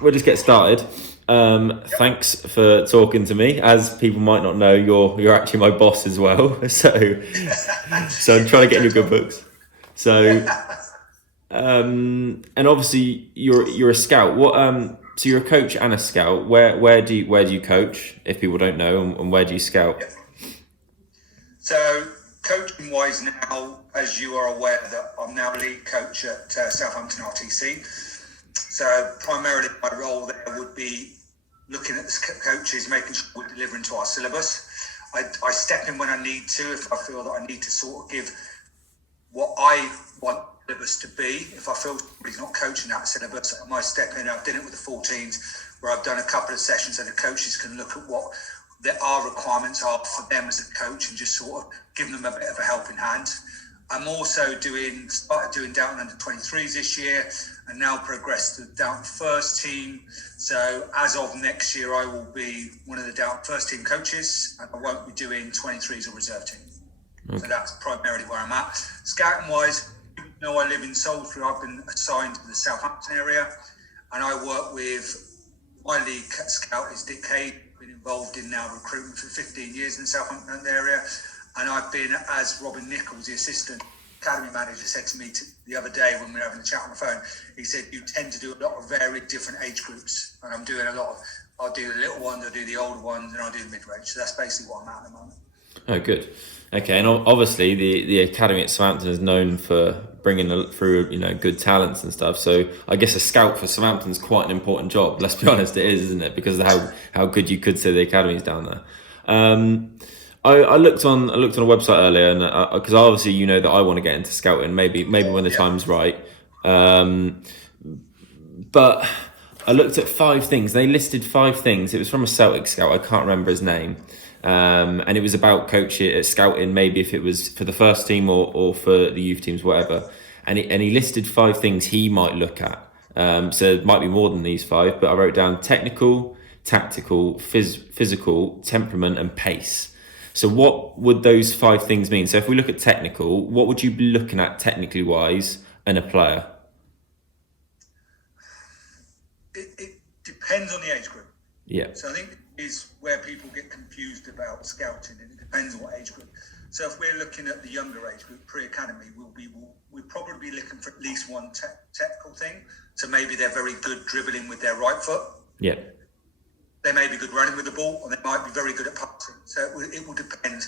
we'll just get started. Thanks for talking to me. As people might not know, you're actually my boss as well. So I'm trying to get in your good books. So and obviously you're a scout. So you're a coach and a scout. Where do you coach? If people don't know, and where do you scout? So, coaching wise now, as you are aware, that I'm now lead coach at Southampton RTC. So, primarily my role there would be looking at the coaches, making sure we're delivering to our syllabus. I step in when I need to, if I feel that I need to sort of give what I want the syllabus to be. If I feel somebody's not coaching that syllabus, I might step in. I've done it with the 14s, where I've done a couple of sessions so the coaches can look at what our requirements are for them as a coach and just sort of giving them a bit of a helping hand. I'm also started doing Downton under 23s this year and now progressed to the Downton first team. So as of next year, I will be one of the Downton first team coaches and I won't be doing 23s or reserve team. Okay. So that's primarily where I'm at. Scouting wise, I live in Salisbury. I've been assigned to the Southampton area and I work with my lead scout is Dick Cade. Been involved in now recruitment for 15 years in the Southampton area, and I've been, as Robin Nichols, the assistant academy manager, said to me the other day when we were having a chat on the phone, he said, you tend to do a lot of varied different age groups, and I'm doing I'll do the little ones, I'll do the older ones, and I'll do the mid-range, so that's basically what I'm at the moment. Oh, good. Okay, and obviously the academy at Southampton is known for bringing through good talents and stuff. So I guess a scout for Southampton is quite an important job. Let's be honest, it is, isn't it? Because of how good you could say the academy's down there. I looked on a website earlier, and because obviously that I want to get into scouting, maybe when the time's right. But I looked at 5 things. They listed 5 things. It was from a Celtic scout. I can't remember his name. And it was about coaching, scouting, maybe if it was for the first team or for the youth teams, whatever. And he listed 5 things he might look at. So it might be more than these 5, but I wrote down technical, tactical, physical, temperament, and pace. So what would those 5 things mean? So if we look at technical, what would you be looking at technically wise in a player? It depends on the age group. Yeah. So I think is where people get confused about scouting, and it depends on what age group. So if we're looking at the younger age group, pre-academy, we'll probably be looking for at least one technical thing. So maybe they're very good dribbling with their right foot. Yeah. They may be good running with the ball, or they might be very good at passing. So it will depend.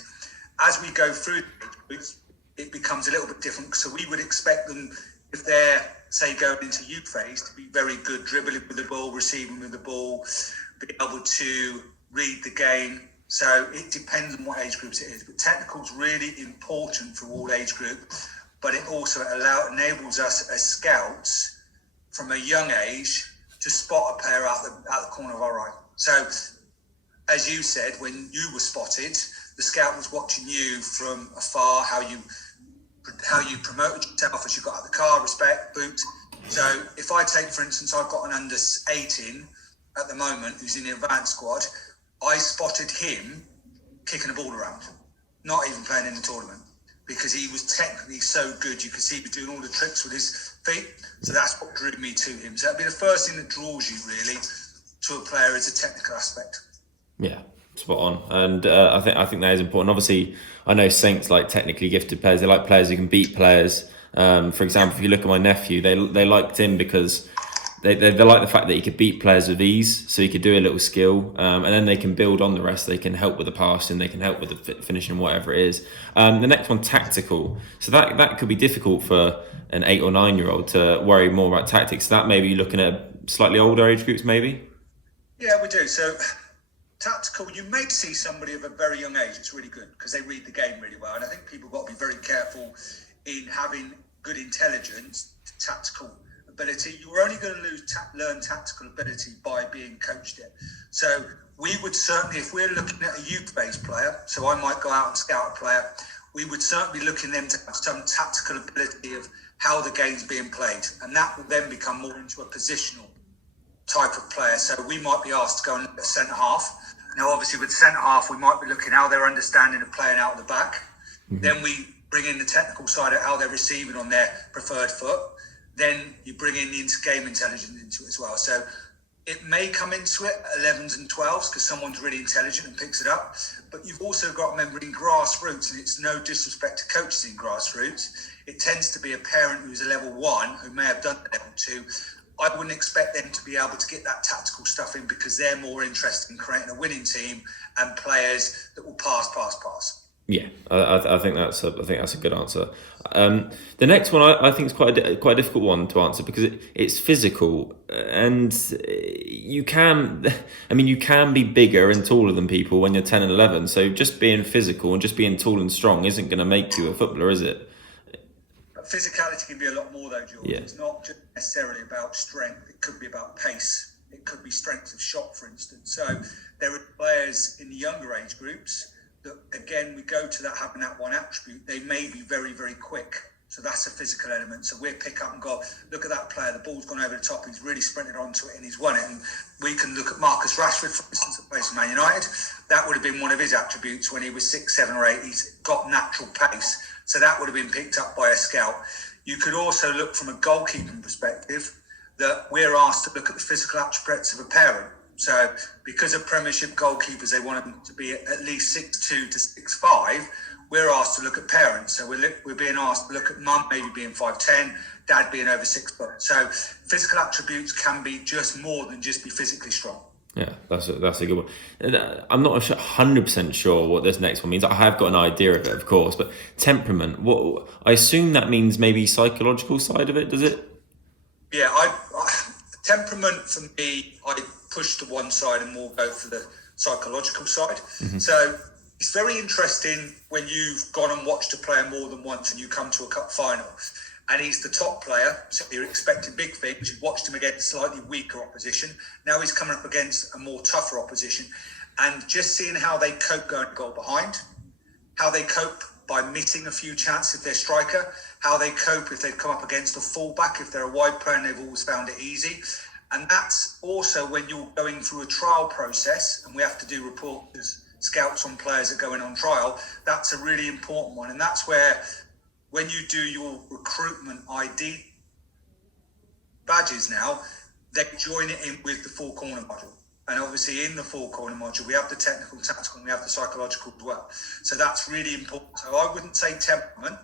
As we go through the age groups, it becomes a little bit different. So we would expect them, if they're, say, going into youth phase, to be very good dribbling with the ball, receiving with the ball, be able to read the game. So it depends on what age groups it is. But technical is really important for all age groups, but it also enables us as scouts from a young age to spot a player out the corner of our eye. So as you said, when you were spotted, the scout was watching you from afar, how you promoted yourself as you got out of the car, respect, boot. So if I take, for instance, I've got an under 18 at the moment who's in the advanced squad, I spotted him kicking a ball around, not even playing in the tournament, because he was technically so good. You could see he was doing all the tricks with his feet. So that's what drew me to him. So that'd be the first thing that draws you really to a player, is a technical aspect. Yeah, spot on. And I think that is important. Obviously, I know Saints like technically gifted players. They like players who can beat players. For example, if you look at my nephew, they liked him because they like the fact that he could beat players with ease, so he could do a little skill, and then they can build on the rest. They can help with the passing, they can help with the finishing, whatever it is. The next one, tactical. So that could be difficult for an 8 or 9 year old to worry more about tactics. So that may be looking at slightly older age groups, maybe. Yeah, we do. So tactical, you may see somebody of a very young age. It's really good because they read the game really well, and I think people got to be very careful in having good intelligence, tactical ability. You're only going to learn tactical ability by being coached it. So we would certainly, if we're looking at a youth-based player, so I might go out and scout a player, we would certainly be looking them to have some tactical ability of how the game's being played, and that will then become more into a positional type of player. So we might be asked to go and look at centre half. Now, obviously, with centre half, we might be looking how their understanding of playing out of the back. Mm-hmm. Then we bring in the technical side of how they're receiving on their preferred foot. Then you bring in the game intelligence into it as well. So It may come into it at 11s and 12s because someone's really intelligent and picks it up. But you've also got to remember in grassroots, and it's no disrespect to coaches in grassroots, it tends to be a parent who's a level 1 who may have done a level 2. I wouldn't expect them to be able to get that tactical stuff in because they're more interested in creating a winning team and players that will pass. Yeah, I think that's a good answer. The next one I think is quite a difficult one to answer because it's physical, and you can be bigger and taller than people when you're 10 and 11. So just being physical and just being tall and strong isn't going to make you a footballer, is it? Physicality can be a lot more though, George. Yeah. It's not just necessarily about strength. It could be about pace. It could be strength of shot, for instance. So there are players in the younger age groups that, again, we go to that having that one attribute. They may be very, very quick. So that's a physical element. So we'll pick up and go, look at that player. The ball's gone over the top. He's really sprinted onto it and he's won it. And we can look at Marcus Rashford, for instance, that plays for Man United. That would have been one of his attributes when he was 6, 7 or 8. He's got natural pace. So that would have been picked up by a scout. You could also look from a goalkeeping perspective that we're asked to look at the physical attributes of a parent. So because of Premiership goalkeepers, they want them to be at least 6'2" to 6'5". We're asked to look at parents. So we're being asked to look at mum maybe being 5'10", dad being over 6 foot. So physical attributes can be just more than just be physically strong. Yeah, that's a good one. I'm not 100% sure what this next one means. I have got an idea of it, of course, but temperament. What I assume that means maybe psychological side of it. Does it? Yeah, temperament for me, I push to one side and more go for the psychological side. Mm-hmm. So it's very interesting when you've gone and watched a player more than once and you come to a cup final and he's the top player, so you're expecting big things. You've watched him against slightly weaker opposition. Now he's coming up against a more tougher opposition. And just seeing how they cope going goal behind, how they cope by missing a few chances if they're striker, how they cope if they've come up against a fullback, if they're a wide player and they've always found it easy. And that's also when you're going through a trial process, and we have to do reports as scouts on players that go in on trial. That's a really important one. And that's where, when you do your recruitment ID badges now, they join it in with the 4 corner module. And obviously in the 4 corner module, we have the technical, tactical, and we have the psychological as well. So that's really important. So I wouldn't say temperament,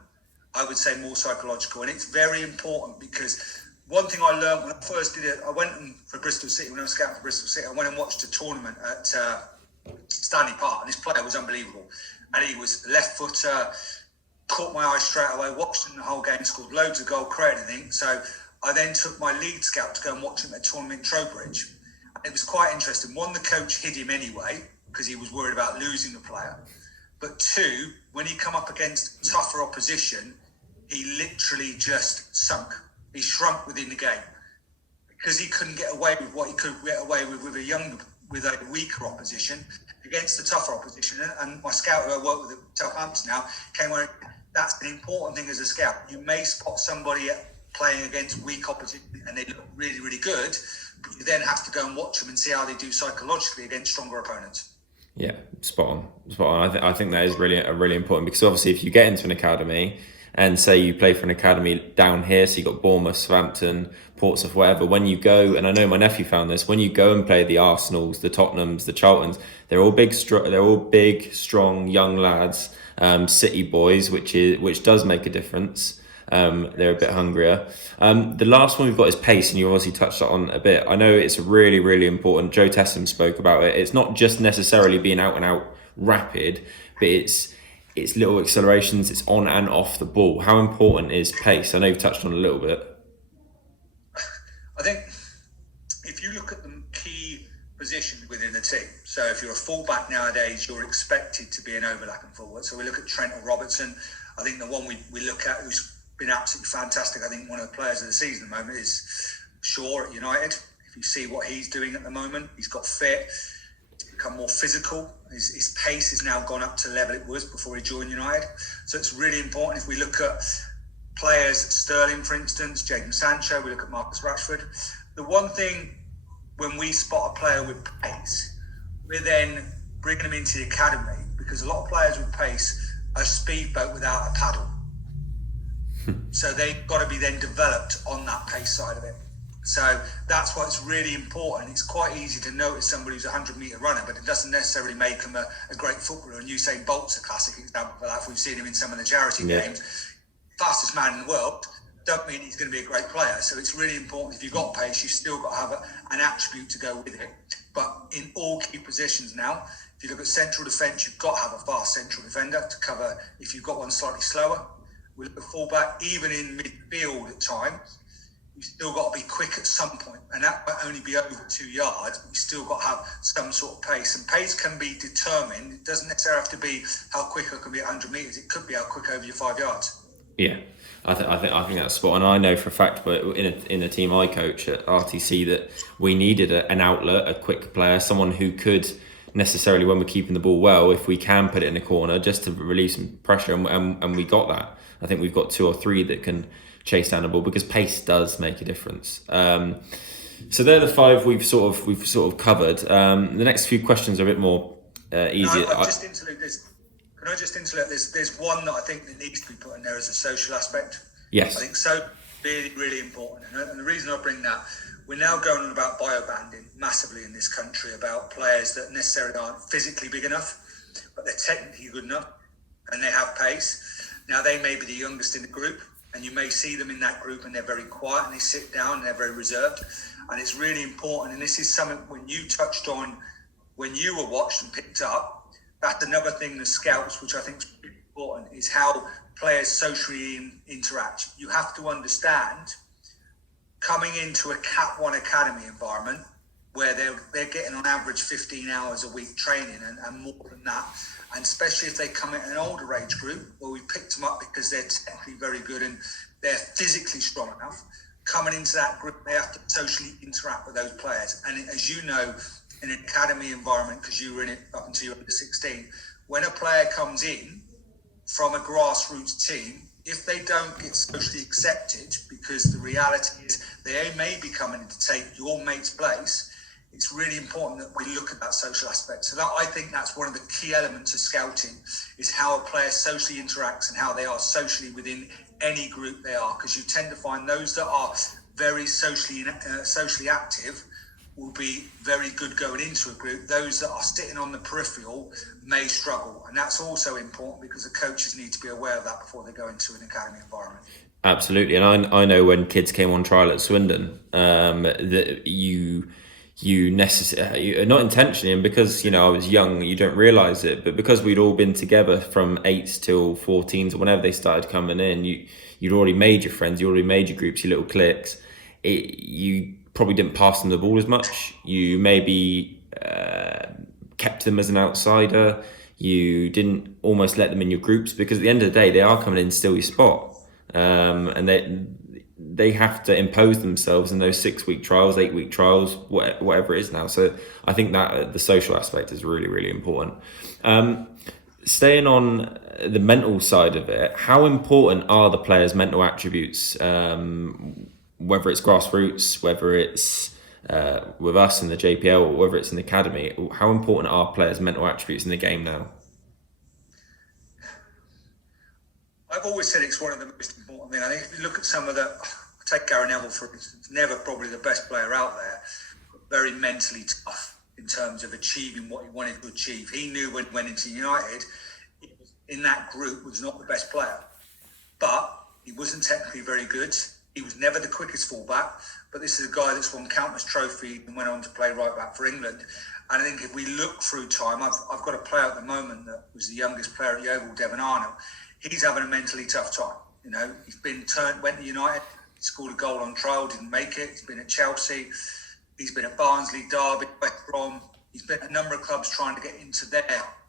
I would say more psychological. And it's very important because one thing I learned when I first did it, I went for Bristol City, when I was scouting for Bristol City, I went and watched a tournament at Stanley Park, and this player was unbelievable. And he was left footer, caught my eye straight away, watched him the whole game, scored loads of goals, created anything. So I then took my lead scout to go and watch him at a tournament in Trowbridge. And it was quite interesting. One, the coach hid him anyway, because he was worried about losing the player. But 2, when he come up against tougher opposition, he literally just sunk. He shrunk within the game because he couldn't get away with what he could get away with a weaker opposition against the tougher opposition. And my scout, who I work with at Southampton now, came where that's an important thing as a scout. You may spot somebody playing against weak opposition and they look really, really good, but you then have to go and watch them and see how they do psychologically against stronger opponents. Yeah, spot on. I think that is really important because obviously if you get into an academy and say you play for an academy down here, so you got Bournemouth, Southampton, Portsmouth, whatever. When you go, and I know my nephew found this, when you go and play the Arsenals, the Tottenhams, the Charltons, they're all big, strong young lads, city boys, which does make a difference. They're a bit hungrier. The last one we've got is pace, and you obviously touched on a bit. I know it's really, really important. Joe Tessam spoke about it. It's not just necessarily being out and out rapid, but it's little accelerations, it's on and off the ball. How important is pace? I know you've touched on it a little bit. I think if you look at the key positions within the team, so if you're a fullback nowadays, you're expected to be an overlapping forward. So we look at Trent or Robertson. I think the one we look at who's been absolutely fantastic, I think one of the players of the season at the moment is Shaw at United. If you see what he's doing at the moment, he's got fit. Become more physical. His pace has now gone up to the level it was before he joined United. So it's really important. If we look at players, Sterling, for instance, Jadon Sancho, we look at Marcus Rashford. The one thing when we spot a player with pace, we're then bringing them into the academy because a lot of players with pace are a speedboat without a paddle. So they've got to be then developed on that pace side of it. So that's why it's really important. It's quite easy to notice somebody who's a 100-metre runner, but it doesn't necessarily make them a great footballer. And Usain Bolt's a classic example for that. We've seen him in some of the charity games. Fastest man in the world, don't mean he's going to be a great player. So it's really important. If you've got pace, you've still got to have an attribute to go with it. But in all key positions now, if you look at central defence, you've got to have a fast central defender to cover if you've got one slightly slower. We look at fullback, even in midfield at times, you've still got to be quick at some point, and that might only be over 2 yards, but you've still got to have some sort of pace. And pace can be determined. It doesn't necessarily have to be how quick I can be at 100 metres. It could be how quick over your 5 yards. Yeah, I think that's spot on. I know for a fact, but in a team I coach at RTC, that we needed an outlet, a quick player, someone who could necessarily, when we're keeping the ball well, if we can put it in a corner, just to release some pressure, and we got that. I think we've got 2 or 3 that can chase down the ball, because pace does make a difference. So they're the 5 we've sort of covered. The next few questions are a bit more easier. Can I just interlude this? There's one that I think that needs to be put in there as a social aspect. Yes. I think so really, really important. And the reason I bring that, we're now going on about bio-banding massively in this country about players that necessarily aren't physically big enough, but they're technically good enough and they have pace. Now, they may be the youngest in the group, and you may see them in that group and they're very quiet and they sit down and they're very reserved. And it's really important. And this is something when you touched on, when you were watched and picked up, that's another thing the scouts, which I think is really important, is how players socially interact. You have to understand, coming into a Cat 1 Academy environment where they're getting on average 15 hours a week training and more than that, and especially if they come in an older age group where we picked them up because they're technically very good and they're physically strong enough, coming into that group, they have to socially interact with those players. And as you know, in an academy environment, because you were in it up until you were under 16, when a player comes in from a grassroots team, if they don't get socially accepted, because the reality is they may be coming in to take your mate's place, it's really important that we look at that social aspect. So that, I think that's one of the key elements of scouting, is how a player socially interacts and how they are socially within any group they are. Because you tend to find those that are very socially active will be very good going into a group. Those that are sitting on the peripheral may struggle. And that's also important, because the coaches need to be aware of that before they go into an academy environment. Absolutely. And I know when kids came on trial at Swindon, that you necessarily, not intentionally, and because I was young, you don't realise it, but because we'd all been together from 8s till 14s or whenever they started coming in, you'd already made your friends, you already made your groups, your little cliques. You probably didn't pass them the ball as much. You maybe kept them as an outsider. You didn't almost let them in your groups, because at the end of the day, they are coming in to steal your spot, and they have to impose themselves in those 6-week trials, 8-week trials, whatever it is now. So I think that the social aspect is really, really important. Staying on the mental side of it, how important are the players' mental attributes, whether it's grassroots, whether it's with us in the JPL, or whether it's in the academy? How important are players' mental attributes in the game now? I've always said it's one of the most important things. I think if you look at some of take Gary Neville for instance, never probably the best player out there, but very mentally tough in terms of achieving what he wanted to achieve. He knew when he went into United, in that group was not the best player, but he wasn't technically very good. He was never the quickest fullback, but this is a guy that's won countless trophies and went on to play right back for England. And I think if we look through time, I've got a player at the moment that was the youngest player at Yeovil, Devon Arnold. He's having a mentally tough time. He's went to United, scored a goal on trial, didn't make it. He's been at Chelsea, he's been at Barnsley, Derby, West Brom. He's been at a number of clubs trying to get into their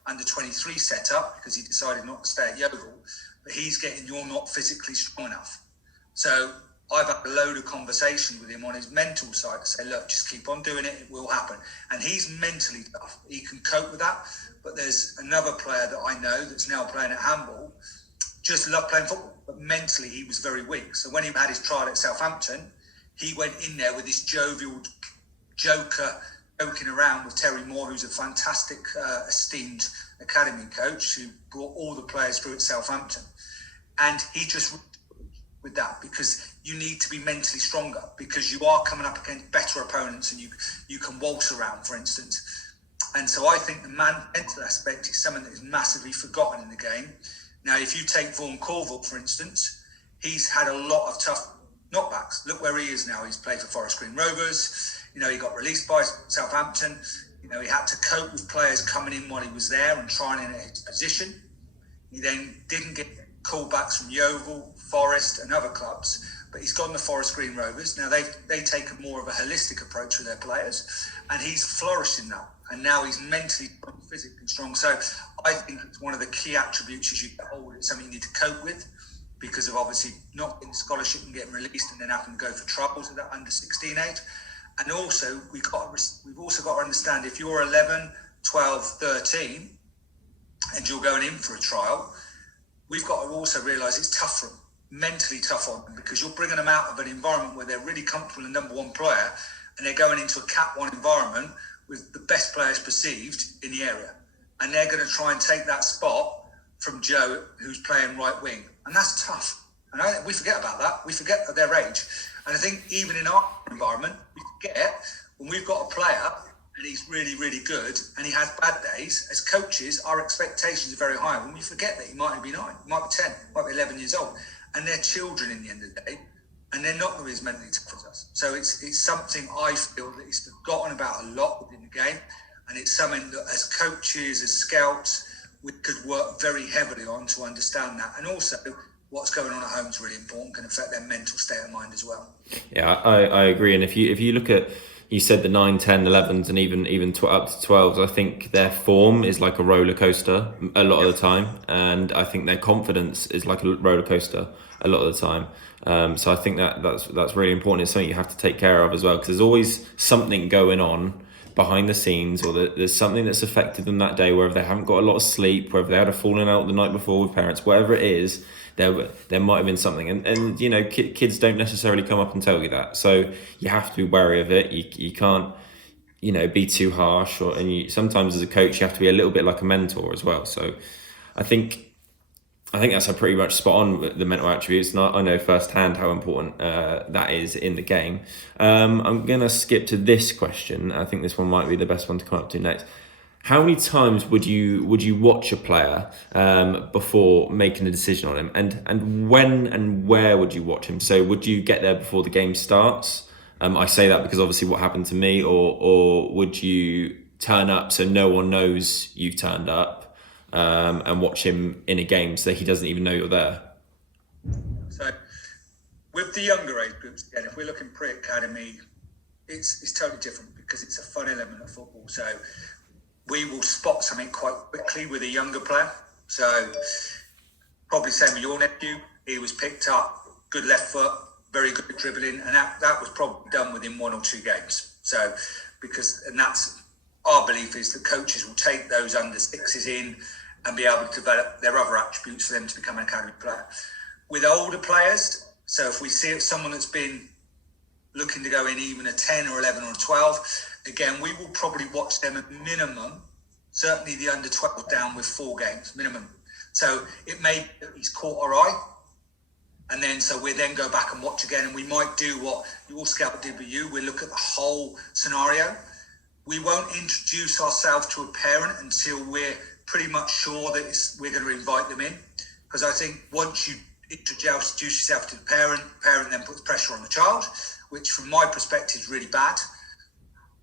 under-23 setup because he decided not to stay at Yeovil. But he's getting, you're not physically strong enough. So I've had a load of conversation with him on his mental side to say, look, just keep on doing it, it will happen. And he's mentally tough. He can cope with that. But there's another player that I know that's now playing at handball, just loved playing football, but mentally he was very weak. So when he had his trial at Southampton, he went in there with this jovial joker, joking around with Terry Moore, who's a fantastic, esteemed academy coach who brought all the players through at Southampton. And he just with that, because you need to be mentally stronger, because you are coming up against better opponents and you can waltz around, for instance. And so I think the mental aspect is something that is massively forgotten in the game. Now, if you take Vaughan Corville, for instance, he's had a lot of tough knockbacks. Look where he is now. He's played for Forest Green Rovers. You know, he got released by Southampton. You know, he had to cope with players coming in while he was there and trying in his position. He then didn't get callbacks from Yeovil, Forest and other clubs, but he's gone to Forest Green Rovers. Now they take a more of a holistic approach with their players, and he's flourished in that. And now he's mentally, physically strong. So I think it's one of the key attributes as you get older. It's something you need to cope with, because of obviously not getting scholarship and getting released and then having to go for troubles at that under 16 age. And also we've also got to understand, if you're 11, 12, 13 and you're going in for a trial, we've got to also realise it's tough for them, mentally tough on them, because you're bringing them out of an environment where they're really comfortable and number one player, and they're going into a Cat 1 environment with the best players perceived in the area. And they're going to try and take that spot from Joe, who's playing right wing. And that's tough. And we forget about that. We forget at their age. And I think even in our environment, we forget when we've got a player and he's really, really good and he has bad days, as coaches, our expectations are very high. When we forget that he might be 9, he might be 10, he might be 11 years old. And they're children in the end of the day. And they're not going to be as mentally tough as us. So it's something I feel that is forgotten about a lot within the game. And it's something that as coaches, as scouts, we could work very heavily on to understand that. And also, what's going on at home is really important, can affect their mental state of mind as well. Yeah, I agree. And if you look at, you said the 9, 10, 11s and even up to 12s, I think their form is like a roller coaster a lot of the time. And I think their confidence is like a roller coaster a lot of the time. So I think that's really important. It's something you have to take care of as well, because there's always something going on behind the scenes, or there's something that's affected them that day, whether they haven't got a lot of sleep, whether they had a falling out the night before with parents, whatever it is, there might have been something. And you know, kids don't necessarily come up and tell you that. So you have to be wary of it. You can't, you know, be too harsh, sometimes as a coach, you have to be a little bit like a mentor as well. So I think that's a pretty much spot on with the mental attributes, and I know firsthand how important that is in the game. I'm going to skip to this question. I think this one might be the best one to come up to next. How many times would you watch a player before making a decision on him, and when and where would you watch him? So would you get there before the game starts? I say that because obviously what happened to me, or would you turn up so no one knows you've turned up? And watch him in a game so he doesn't even know you're there. So with the younger age groups, again, if we're looking pre-academy, it's totally different, because it's a fun element of football. So we will spot something quite quickly with a younger player. So probably same with your nephew. He was picked up, good left foot, very good at dribbling, and that was probably done within 1 or 2 games. So that's our belief, is that coaches will take those under 6s in and be able to develop their other attributes for them to become an academy player. With older players, so if we see someone that's been looking to go in even a 10 or 11 or 12, again, we will probably watch them at minimum, certainly the under 12 down with 4 games, minimum. So it may be that he's caught our eye, and then so we then go back and watch again, and we might do what your scout did with you. We look at the whole scenario. We won't introduce ourselves to a parent until we're pretty much sure that we're going to invite them in. Because I think once you introduce yourself to the parent then puts pressure on the child, which from my perspective is really bad.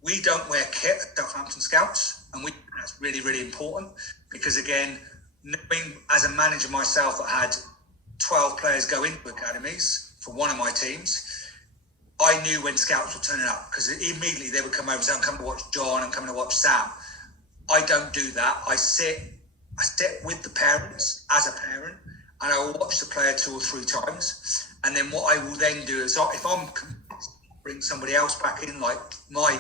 We don't wear kit at Southampton Scouts, and that's really, really important, because again, knowing as a manager myself that had 12 players go into academies for one of my teams, I knew when scouts were turning up, because immediately they would come over and say, I'm coming to watch John, I'm coming to watch Sam. I don't do that. I sit with the parents as a parent, and I will watch the player 2 or 3 times. And then what I will then do is, if I'm bring somebody else back in, like my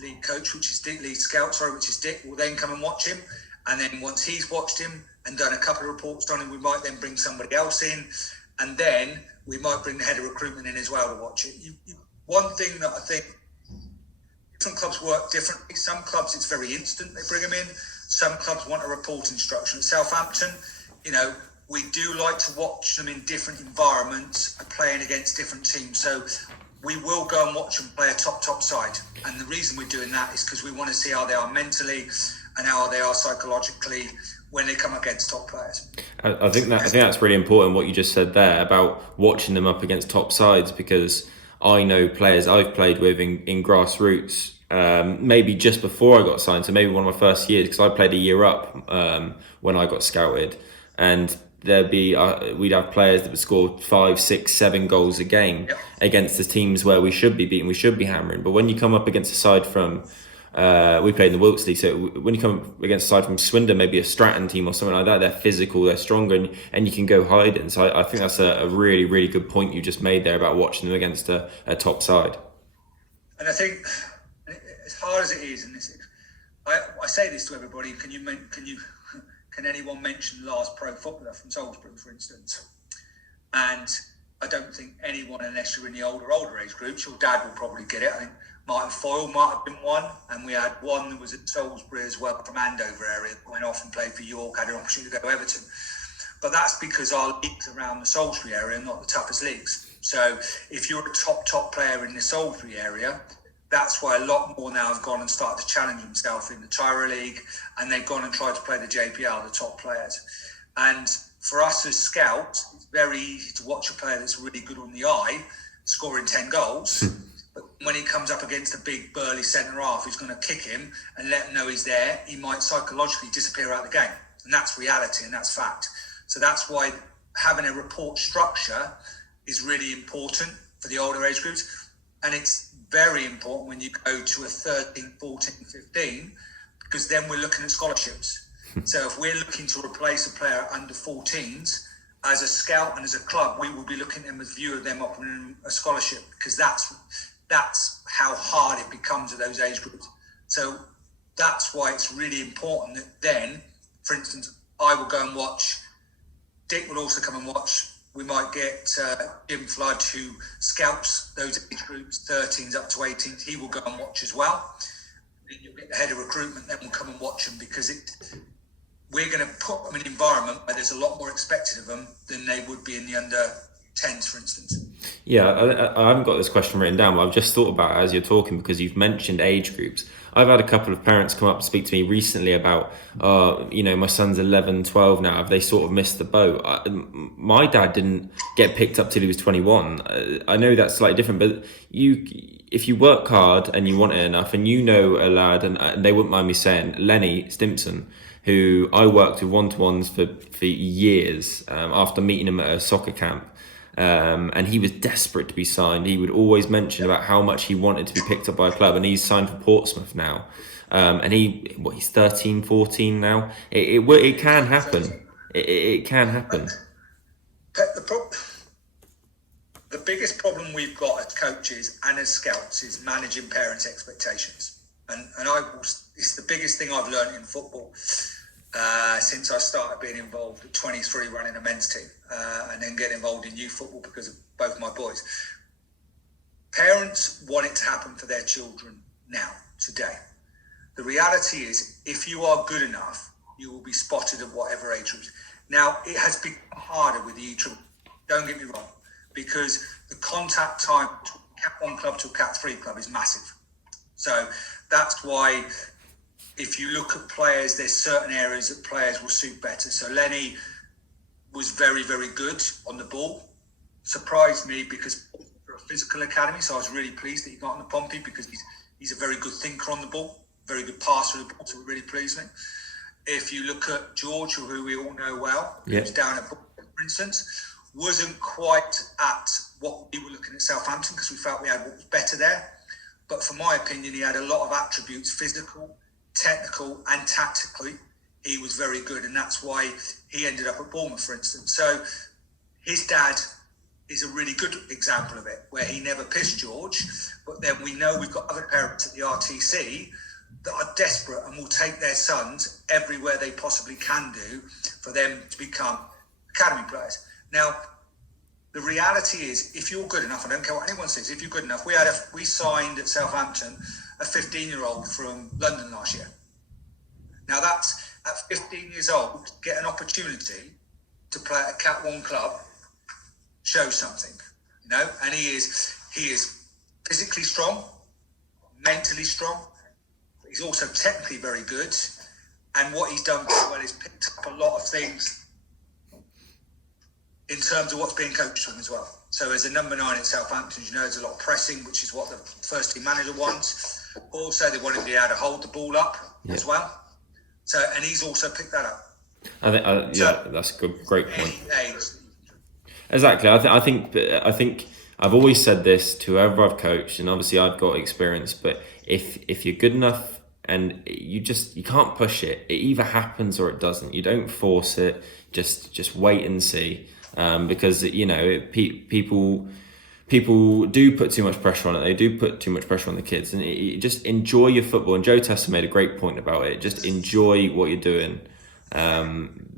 lead coach, which is Dick, will then come and watch him. And then once he's watched him and done a couple of reports on him, we might then bring somebody else in. And then we might bring the head of recruitment in as well to watch it. One thing that I think different clubs work differently. Some clubs it's very instant, they bring them in. Some clubs want a report instruction. At Southampton, we do like to watch them in different environments and playing against different teams. So we will go and watch them play a top side. And the reason we're doing that is because we want to see how they are mentally and how they are psychologically when they come against top players. I think that's really important what you just said there about watching them up against top sides, because I know players I've played with in grassroots, maybe just before I got signed, so maybe one of my first years, because I played a year up when I got scouted, and we'd have players that would score 5, 6, 7 goals a game against the teams where we should be beating, we should be hammering. But when you come up against a side from we played in the Wilks League, so when you come up against a side from Swindon, maybe a Stratton team or something like that, they're physical, they're stronger, and you can go hiding. So I think that's a really, really good point you just made there about watching them against a top side. And I think, as hard as it is, and I say this to everybody, can anyone mention the last pro footballer from Salisbury, for instance? And I don't think anyone, unless you're in the older age groups, your dad will probably get it. I think Martin Foyle might have been one, and we had one that was at Salisbury as well, from Andover area, went off and played for York, had an opportunity to go to Everton. But that's because our leagues around the Salisbury area are not the toughest leagues. So if you're a top player in the Salisbury area, that's why a lot more now have gone and started to challenge themselves in the Tyrol League, and they've gone and tried to play the JPL, the top players. And for us as scouts, it's very easy to watch a player that's really good on the eye, scoring 10 goals. But when he comes up against a big burly centre half who's going to kick him and let him know he's there, he might psychologically disappear out of the game. And that's reality, and that's fact. So that's why having a report structure is really important for the older age groups. And it's very important when you go to a 13, 14, 15, because then we're looking at scholarships. So if we're looking to replace a player under 14s, as a scout and as a club, we will be looking at them as view of them offering a scholarship, because that's how hard it becomes at those age groups. So that's why it's really important that then, for instance, I will go and watch, Dick will also come and watch. We might get Jim Flood, who scouts those age groups, 13s up to 18s. He will go and watch as well. Then you'll get the head of recruitment, then we'll come and watch them, because we're going to put them in an environment where there's a lot more expected of them than they would be in the under 10s, for instance. Yeah, I haven't got this question written down, but I've just thought about it as you're talking, because you've mentioned age groups. I've had a couple of parents come up and speak to me recently about, my son's 11, 12 now. Have they sort of missed the boat? My dad didn't get picked up till he was 21. I know that's slightly different, but if you work hard and you want it enough, and you know a lad, and they wouldn't mind me saying, Lenny Stimpson, who I worked with one-to-ones for years after meeting him at a soccer camp. And he was desperate to be signed. He would always mention about how much he wanted to be picked up by a club, and he's signed for Portsmouth now. And he's 13, 14 now. It can happen. It can happen. The biggest problem we've got as coaches and as scouts is managing parents' expectations. And it's the biggest thing I've learned in football. Since I started being involved at 23 running a men's team and then getting involved in youth football because of both my boys. Parents want it to happen for their children now, today. The reality is, if you are good enough, you will be spotted at whatever age group. Now, it has become harder with the E-Triple, don't get me wrong, because the contact time from Cat 1 club to a Cat 3 club is massive. So that's why, if you look at players, there's certain areas that players will suit better. So Lenny was very, very good on the ball. Surprised me because for a physical academy, so I was really pleased that he got on the Pompey, because he's a very good thinker on the ball, very good passer of the ball, so it really pleased me. If you look at George, who we all know well, who's down at Bournemouth, for instance, wasn't quite at what we were looking at Southampton, because we felt we had what was better there. But for my opinion, he had a lot of attributes, physical, technical and tactically. He was very good, and that's why he ended up at Bournemouth, for instance. So his dad is a really good example of it, where he never pissed George, but then we know we've got other parents at the RTC that are desperate and will take their sons everywhere they possibly can do for them to become academy players. Now, the reality is, if you're good enough, I don't care what anyone says, if you're good enough, we signed at Southampton a 15-year-old from London last year. Now that's, at 15 years old, get an opportunity to play at a Cat 1 club shows something, you know. And he is physically strong, mentally strong. But he's also technically very good. And what he's done very well is picked up a lot of things in terms of what's being coached to him as well. So as a number 9 at Southampton, you know, there's a lot of pressing, which is what the first team manager wants. Also, they want to be able to hold the ball up as well. So, and he's also picked that up. I think, that's a great point. Exactly. I think I've always said this to whoever I've coached, and obviously I've got experience. But if you're good enough and you can't push it, it either happens or it doesn't. You don't force it. Just wait and see. Because you know people do put too much pressure on it. They do put too much pressure on the kids, and just enjoy your football. And Joe Tessa made a great point about it. Just enjoy what you're doing,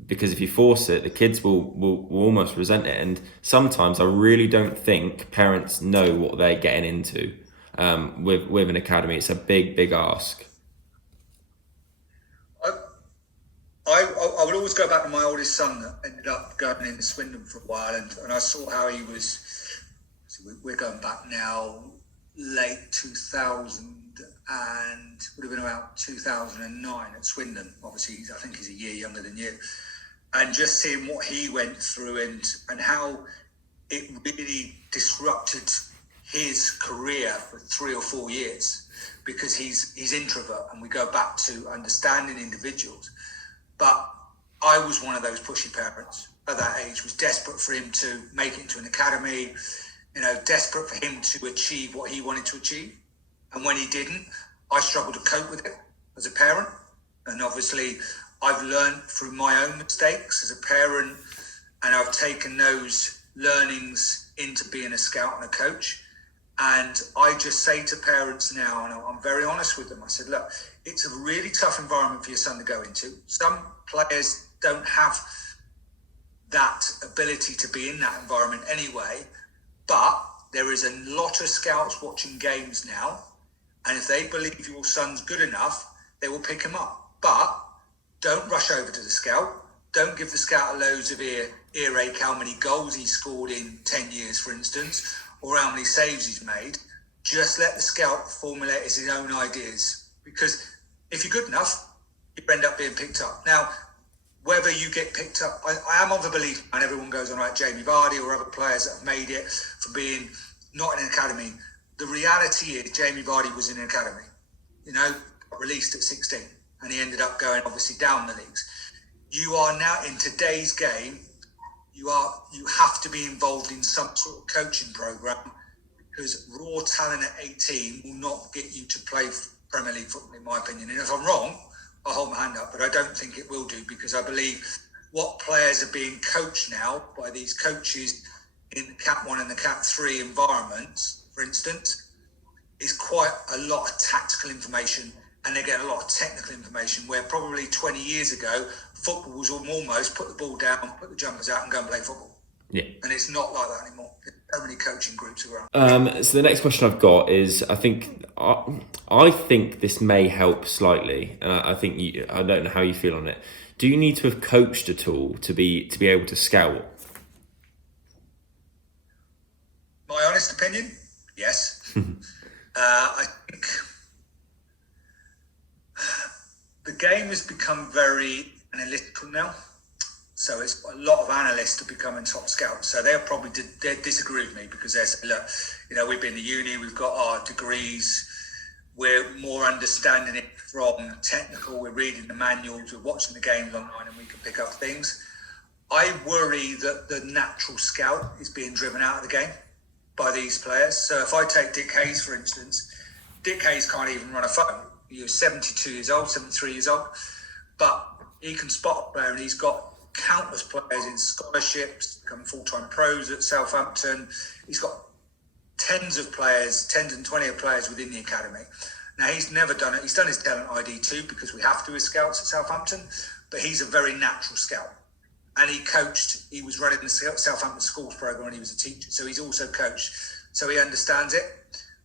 because if you force it, the kids will almost resent it. And sometimes I really don't think parents know what they're getting into with an academy. It's a big ask. I would always go back to my oldest son that ended up going into Swindon for a while, and I saw how he was. So we're going back now, late 2000 and would have been about 2009 at Swindon. Obviously, I think he's a year younger than you, and just seeing what he went through and how it really disrupted his career for 3 or 4 years, because he's introvert, and we go back to understanding individuals. But I was one of those pushy parents at that age, was desperate for him to make it into an academy, you know, desperate for him to achieve what he wanted to achieve. And when he didn't, I struggled to cope with it as a parent. And obviously, I've learned through my own mistakes as a parent, and I've taken those learnings into being a scout and a coach. And I just say to parents now, and I'm very honest with them, I said, look, it's a really tough environment for your son to go into. Some players don't have that ability to be in that environment anyway, but there is a lot of scouts watching games now, and if they believe your son's good enough, they will pick him up. But don't rush over to the scout. Don't give the scout loads of earache how many goals he scored in 10 years, for instance, or how many saves he's made. Just let the scout formulate his own ideas, because if you're good enough, you end up being picked up. Now, whether you get picked up, I am of the belief, and everyone goes on like Jamie Vardy or other players that have made it for being not in an academy. The reality is Jamie Vardy was in an academy, you know, released at 16, and he ended up going obviously down the leagues. You are now in today's game, you have to be involved in some sort of coaching program, because raw talent at 18 will not get you to play Premier League football, in my opinion. And if I'm wrong, I'll hold my hand up, but I don't think it will do, because I believe what players are being coached now by these coaches in the Cat 1 and the Cat 3 environments, for instance, is quite a lot of tactical information, and they get a lot of technical information, where probably 20 years ago, football was almost put the ball down, put the jumpers out and go and play football. Yeah. And it's not like that anymore. There's so many coaching groups around. So the next question I've got is, I think this may help slightly, and I think I don't know how you feel on it. Do you need to have coached at all to be able to scout? My honest opinion, yes. I think the game has become very analytical now. So it's a lot of analysts are becoming top scouts. So they'll probably disagree with me, because they say, look, you know, we've been to uni, we've got our degrees, we're more understanding it from technical, we're reading the manuals, we're watching the games online, and we can pick up things. I worry that the natural scout is being driven out of the game by these players. So if I take Dick Hayes, for instance, Dick Hayes can't even run a phone. He's 72 years old, 73 years old, but he can spot a player, and he's got countless players in scholarships, become full-time pros at Southampton. He's got tens and 20 of players within the academy. Now, he's never done it. He's done his talent ID too, because we have to as scouts at Southampton, but he's a very natural scout. And he was running the Southampton schools program, and he was a teacher. So he's also coached. So he understands it.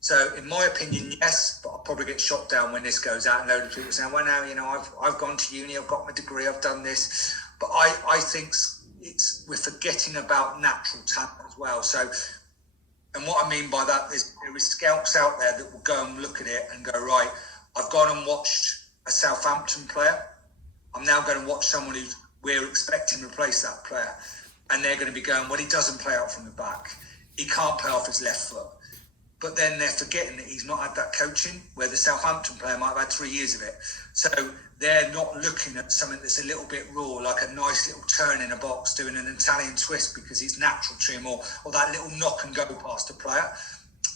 So in my opinion, yes, but I'll probably get shot down when this goes out, and loads of people saying, well, now, you know, I've gone to uni, I've got my degree, I've done this. But I think we're forgetting about natural talent as well. So, and what I mean by that is there is scouts out there that will go and look at it and go, right, I've gone and watched a Southampton player. I'm now going to watch someone who we're expecting to replace that player. And they're going to be going, well, he doesn't play out from the back. He can't play off his left foot. But then they're forgetting that he's not had that coaching, where the Southampton player might have had 3 years of it. So they're not looking at something that's a little bit raw, like a nice little turn in a box, doing an Italian twist because it's natural to him, or that little knock and go past a player.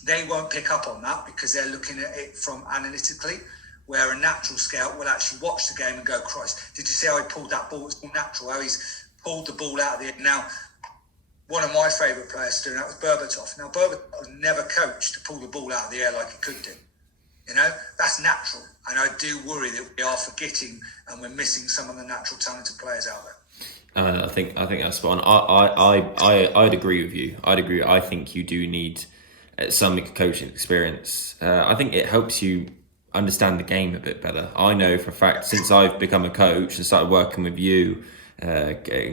They won't pick up on that because they're looking at it from analytically, where a natural scout will actually watch the game and go, Christ, did you see how he pulled that ball? It's all natural, how he's pulled the ball out of the air. Now, one of my favourite players doing that was Berbatov. Now, Berbatov was never coached to pull the ball out of the air like he could do. You know, that's natural. And I do worry that we are forgetting and we're missing some of the natural talented players out there. I think that's spot on. I'd agree with you. I think you do need some coaching experience. I think it helps you understand the game a bit better. I know for a fact, since I've become a coach and started working with you,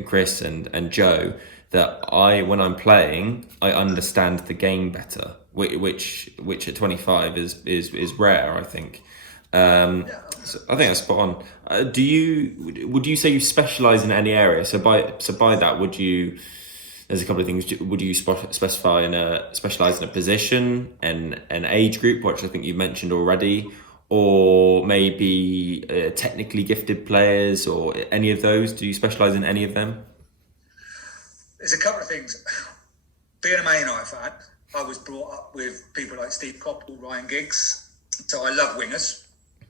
Chris and Joe, that when I'm playing, I understand the game better, which at 25 is rare, I think. So I think that's spot on. Would you say you specialise in any area? So by that, would you? There's a couple of things. Would you specify specialise in a position and an age group, which I think you mentioned already, or maybe technically gifted players, or any of those? Do you specialise in any of them? There's a couple of things. Being a Man United fan, I was brought up with people like Steve Coppell, Ryan Giggs. So I love wingers.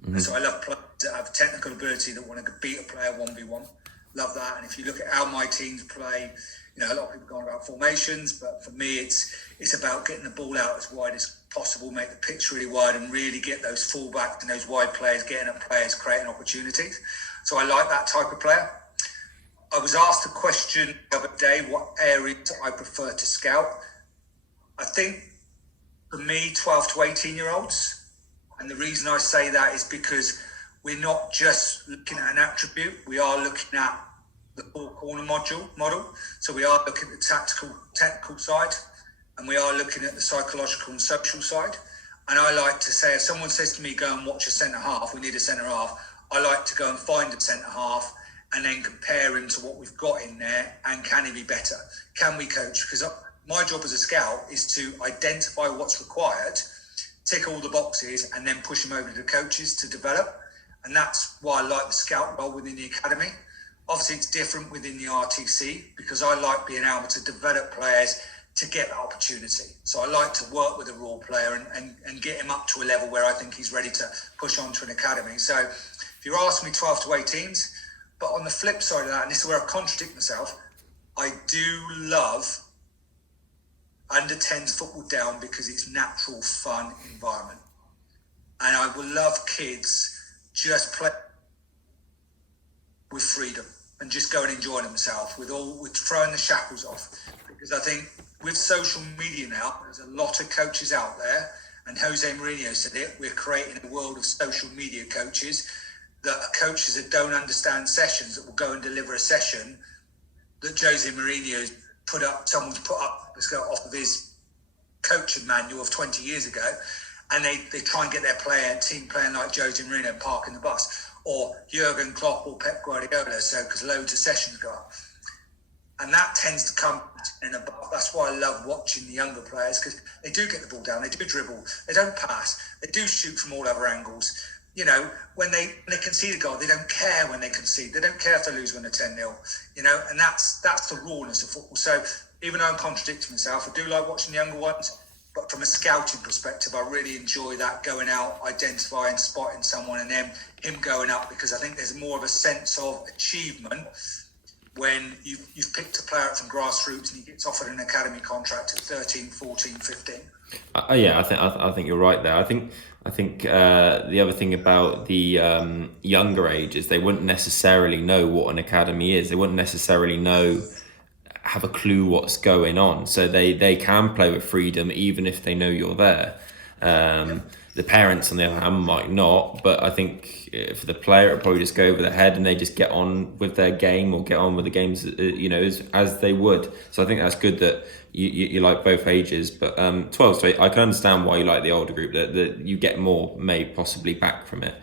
Mm-hmm. So I love players that have technical ability that want to beat a player 1v1. Love that. And if you look at how my teams play, you know, a lot of people go on about formations, but for me, it's about getting the ball out as wide as possible, make the pitch really wide, and really get those fullbacks and those wide players getting at players, creating opportunities. So I like that type of player. I was asked a question the other day, what areas I prefer to scout. I think for me, 12 to 18-year-olds. And the reason I say that is because we're not just looking at an attribute, we are looking at the four-corner model. So we are looking at the technical side, and we are looking at the psychological and social side. And I like to say, if someone says to me, go and watch a centre-half, we need a centre-half, I like to go and find a centre-half and then compare him to what we've got in there, and can he be better? Can we coach? Because my job as a scout is to identify what's required, tick all the boxes, and then push them over to the coaches to develop. And that's why I like the scout role within the academy. Obviously, it's different within the RTC because I like being able to develop players to get that opportunity. So I like to work with a raw player and get him up to a level where I think he's ready to push on to an academy. So if you're asking me 12 to 18s, but on the flip side of that, and this is where I contradict myself, I do love under 10s football down because it's natural, fun environment. And I will love kids just play with freedom and just go and enjoy themselves with throwing the shackles off. Because I think with social media now, there's a lot of coaches out there, and Jose Mourinho said it, we're creating a world of social media coaches that are coaches that don't understand sessions, that will go and deliver a session that Jose Mourinho's someone's put up off of his coaching manual of 20 years ago, and they try and get their team playing like Jose Mourinho parking the bus, or Jurgen Klopp or Pep Guardiola, so because loads of sessions go up. And that tends to come in above. That's why I love watching the younger players, because they do get the ball down, they do dribble, they don't pass, they do shoot from all other angles. You know, when they concede a goal, they don't care when they concede. They don't care if they lose when they're 10-0, you know, and that's the rawness of football. So even though I'm contradicting myself, I do like watching the younger ones, but from a scouting perspective, I really enjoy that, going out, identifying, spotting someone, and then him going up, because I think there's more of a sense of achievement when you've picked a player up from grassroots and he gets offered an academy contract at 13, 14, 15. Yeah, I think you're right there. I think the other thing about the younger ages, they wouldn't necessarily know what an academy is. They wouldn't necessarily have a clue what's going on. So they can play with freedom even if they know you're there. The parents, on the other hand, might not, but I think for the player, it'll probably just go over their head and they just get on with their game or get on with the games, as they would. So I think that's good that you like both ages. But 12 to 8, I can understand why you like the older group, that you get more, possibly back from it.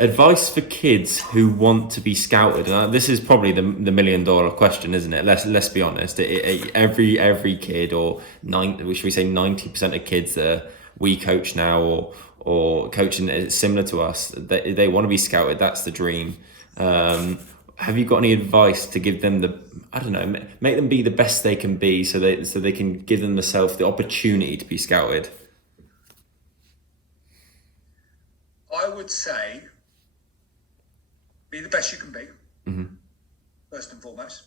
Advice for kids who want to be scouted. This is probably the $1 million question, isn't it? Let's be honest. Every kid, or should we say 90% of kids that we coach now, or coaching is similar to us, they want to be scouted. That's the dream. Have you got any advice to give them make them be the best they can be, so they can give themselves the opportunity to be scouted? I would say, be the best you can be, first and foremost.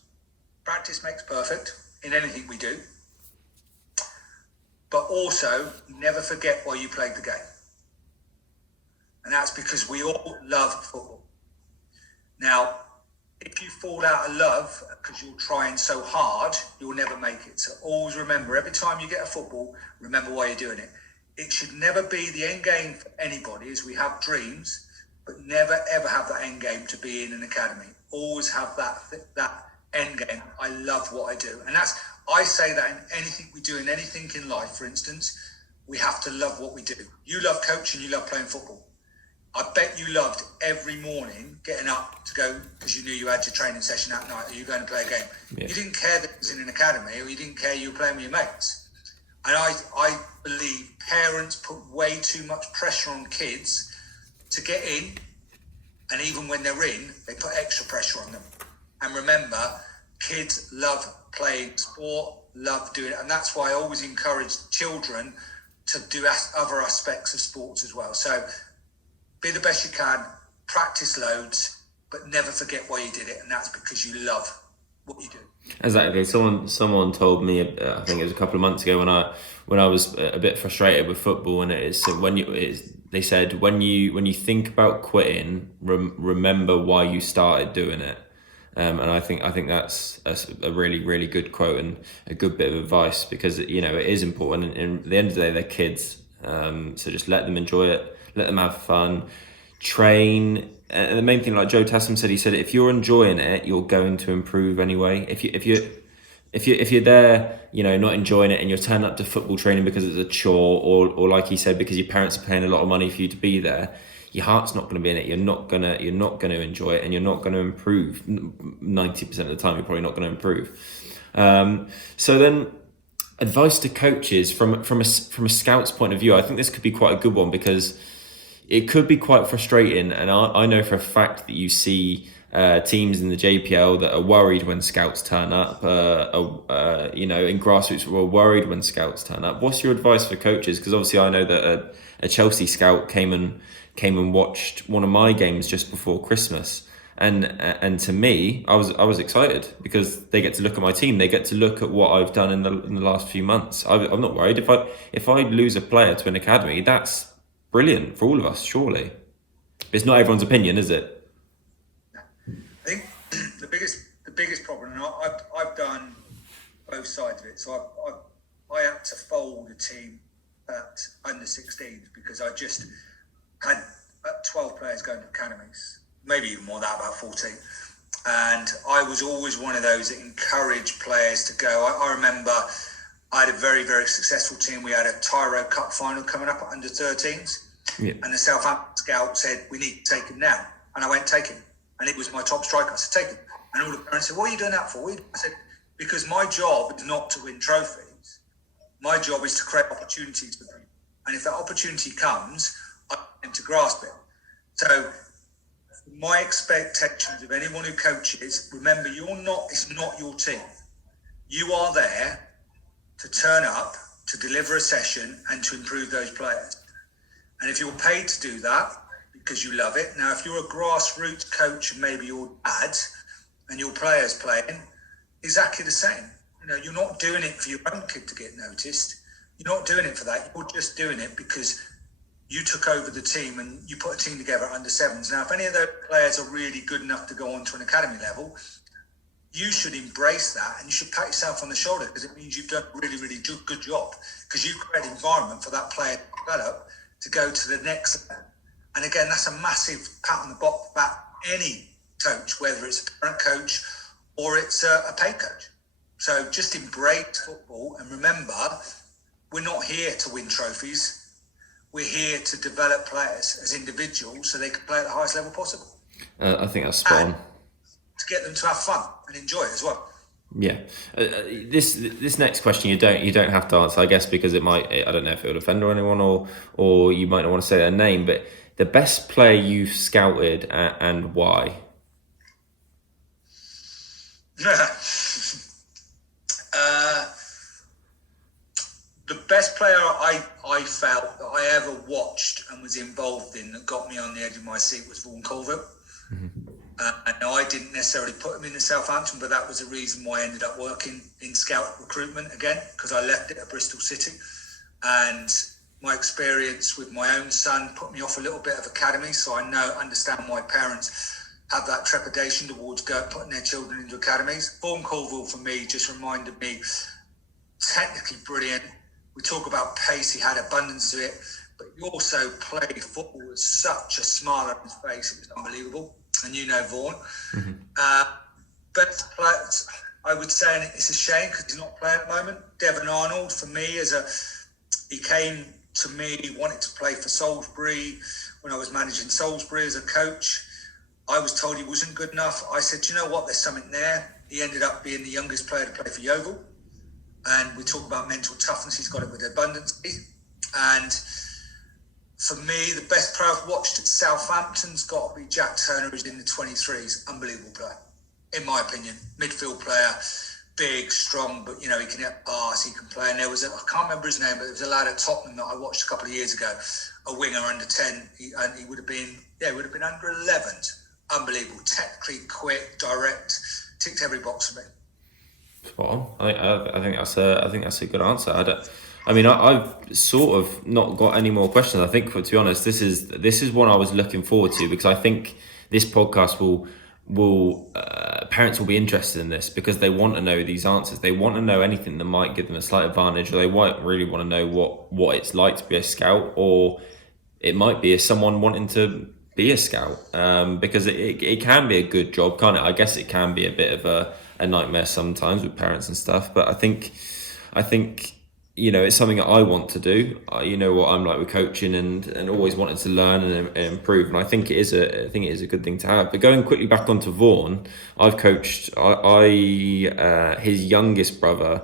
Practice makes perfect in anything we do. But also, never forget why you played the game. And that's because we all love football. Now, if you fall out of love because you're trying so hard, you'll never make it. So always remember, every time you get a football, remember why you're doing it. It should never be the end game for anybody, as we have dreams, but never ever have that end game to be in an academy. Always have that end game. I love what I do. And I say that in anything we do, in anything in life, for instance, we have to love what we do. You love coaching, you love playing football. I bet you loved every morning getting up to go because you knew you had your training session that night, or you were going to play a game. Yeah. You didn't care that it was in an academy, or you didn't care you were playing with your mates. And I believe parents put way too much pressure on kids to get in, and even when they're in, they put extra pressure on them. And remember, kids love playing sport, love doing it, and that's why I always encourage children to do other aspects of sports as well. So be the best you can, practice loads, but never forget why you did it, and that's because you love what you do. Exactly. Someone told me, I think it was a couple of months ago, when I was a bit frustrated with football, and they said when you think about quitting, remember why you started doing it. And I think that's a really, really good quote and a good bit of advice, because it is important. And at the end of the day, they're kids, so just let them enjoy it, let them have fun, train. And the main thing, like Joe Tassim said, he said, if you're enjoying it, you're going to improve anyway. If you're there, not enjoying it, and you're turning up to football training because it's a chore, or like he said, because your parents are paying a lot of money for you to be there, your heart's not going to be in it. You're not going to enjoy it, and you're not going to improve. 90% of the time, you're probably not going to improve. So then, advice to coaches from a scout's point of view, I think this could be quite a good one, because it could be quite frustrating. And I know for a fact that you see teams in the JPL that are worried when scouts turn up, in grassroots we're worried when scouts turn up. What's your advice for coaches? Because obviously I know that a Chelsea scout came and watched one of my games just before Christmas, and to me, I was excited because they get to look at my team, they get to look at what I've done in the last few months. I'm not worried if I lose a player to an academy. That's brilliant for all of us, surely. It's not everyone's opinion, is it? I think the biggest problem, and I've done both sides of it. So I had to fold a team at under 16s because I just had 12 players going to academies, maybe even more than that, about 14. And I was always one of those that encouraged players to go. I remember I had a very, very successful team. We had a Tyro Cup final coming up at under 13s. Yeah. And the Southampton Scout said, we need to take him now. And I went, take him. And it was my top striker. I said, take him. And all the parents said, what are you doing that for? I said, because my job is not to win trophies. My job is to create opportunities for them. And if that opportunity comes, I need to grasp it. So my expectations of anyone who coaches, remember, it's not your team. You are there to turn up, to deliver a session, and to improve those players. And if you're paid to do that because you love it, now if you're a grassroots coach and maybe your dad and your players playing, exactly the same. You're not doing it for your own kid to get noticed. You're not doing it for that. You're just doing it because you took over the team and you put a team together at under 7s. Now, if any of those players are really good enough to go on to an academy level, you should embrace that and you should pat yourself on the shoulder, because it means you've done a really, really good job, because you've created an environment for that player to develop to go to the next level. And again, that's a massive pat on the back any coach, whether it's a parent coach or it's a paid coach. So just embrace football and remember, we're not here to win trophies. We're here to develop players as individuals so they can play at the highest level possible. I think that's spot on. To get them to have fun and enjoy it as well. Yeah. This next question you don't have to answer, I guess, because it might, I don't know if it would offend anyone or you might not want to say their name, but the best player you've scouted and why? The best player I felt that I ever watched and was involved in that got me on the edge of my seat was Vaughan Colville. And I didn't necessarily put him in the Southampton, but that was the reason why I ended up working in scout recruitment again, because I left it at Bristol City. And my experience with my own son put me off a little bit of academy, so I understand why parents have that trepidation towards putting their children into academies. Vaughan Colville, for me, just reminded me, technically brilliant. We talk about pace, he had abundance to it, but he also played football with such a smile on his face, it was unbelievable. And you know Vaughan. But I would say, and it's a shame because he's not playing at the moment, Devon Arnold, for me, he came to me, wanted to play for Salisbury when I was managing Salisbury as a coach. I was told he wasn't good enough. I said, do you know what, there's something there. He ended up being the youngest player to play for Yeovil. And we talk about mental toughness, he's got it with abundance. And for me, the best player I've watched at Southampton's got to be Jack Turner, who's in the 23s. Unbelievable player, in my opinion. Midfield player, big, strong, but, he can hit pass, he can play. And there was I can't remember his name, but there was a lad at Tottenham that I watched a couple of years ago, a winger under 10, and he would have been under 11. Unbelievable, technically quick, direct, ticked every box for me. Spot on. I think that's a good answer. I've sort of not got any more questions. I think, to be honest, this is one I was looking forward to, because I think this podcast will parents will be interested in this because they want to know these answers. They want to know anything that might give them a slight advantage, or they might really want to know what it's like to be a scout, or it might be as someone wanting to be a scout, because it can be a good job, can't it? I guess it can be a bit of a nightmare sometimes with parents and stuff, but I think it's something that I want to do. You know what I'm like with coaching and always wanted to learn and improve, and I think it is a good thing to have. But going quickly back onto Vaughan, I've coached his youngest brother.